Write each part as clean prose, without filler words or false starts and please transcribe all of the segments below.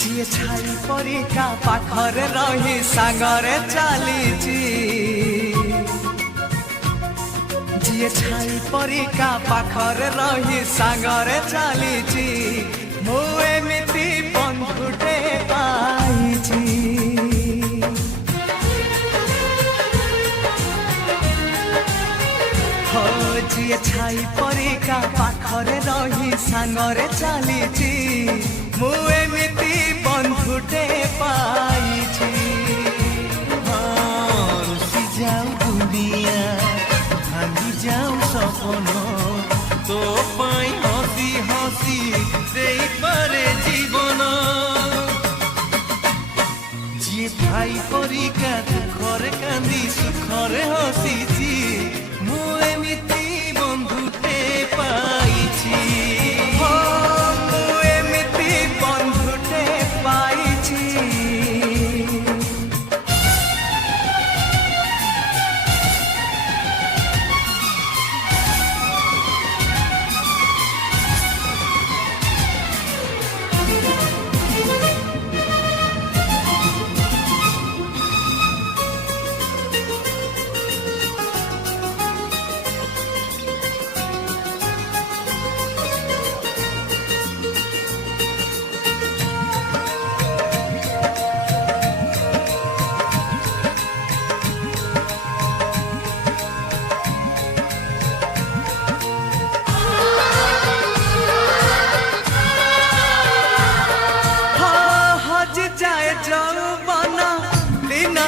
जिए छाई परिका पाखरे रही सांगरे चलीची जिए छाई परिका पाखरे रही सांगरे चलीची मु एमिति बंधुटे पाइची हो जिए छाई परिका पाखरे रही सांगरे चलीची मु एमिति बंधुटे पाइची रुसी जाऊ दुनिया भांगी जाऊ सपन तो पाई हसी हसी देई पारे जीवन जी भाई परिका दुखरे कांदी सुखरे हसीची मु एमिति बंधुटे पाइची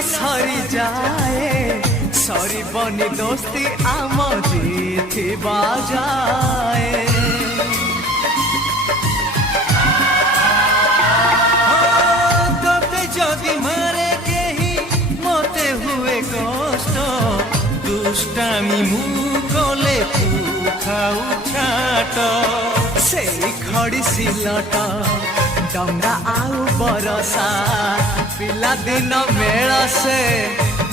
सरी जाए सरी बनी दोस्ती आम जीथी बाजाए तोते जदि मारे केही मते हुए कष्ट दुष्टामी मु कले तू खाऊ छाट से खड़ी सिलट डंगा आउ बरसा पिला दिन मेल से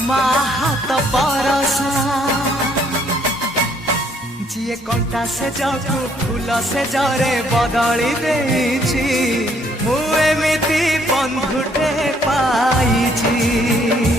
माँ हाथ बरसा जिए कंटा से जगू फूल से जरे बदली देछि मु एमिति बंधुटे पाइछि।